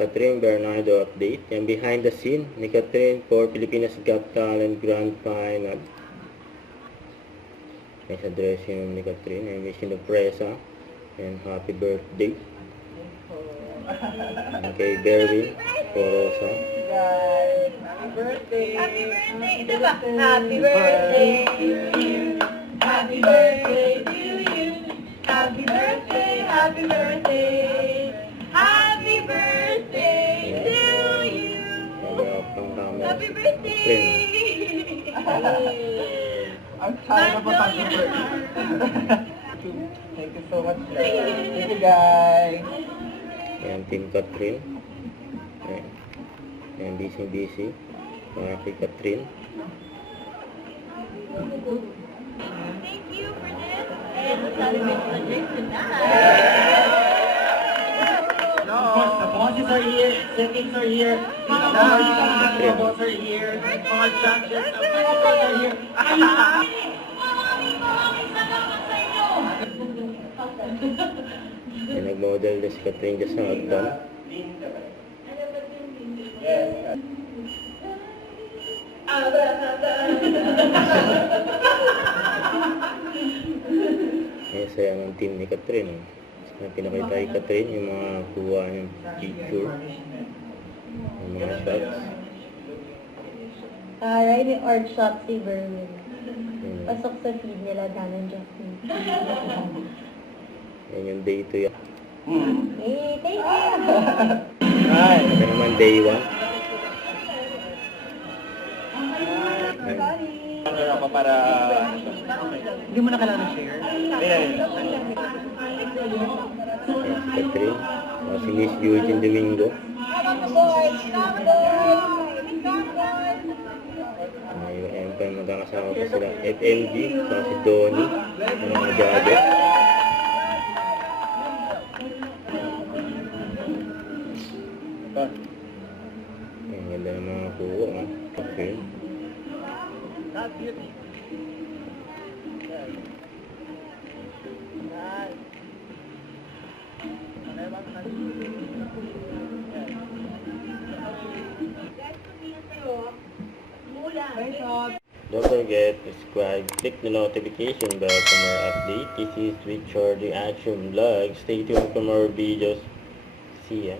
Catherine Bernardo update. Yung behind the scene ni Catherine for Pilipinas Got Talent Grand Final. May sa dressing ni Catherine. May sinupresa. And happy birthday. And kay Berwin Porosa. Guys, happy birthday! Happy birthday! Ito ba? Happy birthday to you! Happy birthday to you! Happy birthday! Happy birthday! Happy birthday to you! Happy birthday! Ang sana na pa happy birthday. Thank you so much, guys. Thank you, guys. Ayan, Team Catherine. Ayan. Ayan, busy. Mga kay Catherine. Thank you for this and we'll celebrate the drink tonight. Of course, the bosses are here, settings are here, the boss are here, mga judges, of course, are here. Maraming salamat sa inyo! Ayan, nag-model na si Catherine dyan sa hagdan. Ayan, saya ng team ni Catherine. Pinakita kay Catherine yung mga kuha niyang picture. Yung mga shots. Right, may art shot si Berwin. Ayan, Pasok sa feed nila, Dan and Justin. ayan yung day 2 yan. Hey, thank you! Right. Ito naman day 1. Ano ako para... Hindi mo na kailangan share? Ayan. Si Catherine. Si Miss Eugene Domingo. Ayan pa yung magkakasama pa sila. FMG, saka si Donnie. Yung mga judges. Ayan, ganda ng mga kuha. Okay. Don't forget to subscribe, click the notification bell for more updates. This is Richard the Action Vlog. Stay tuned for more videos. See ya.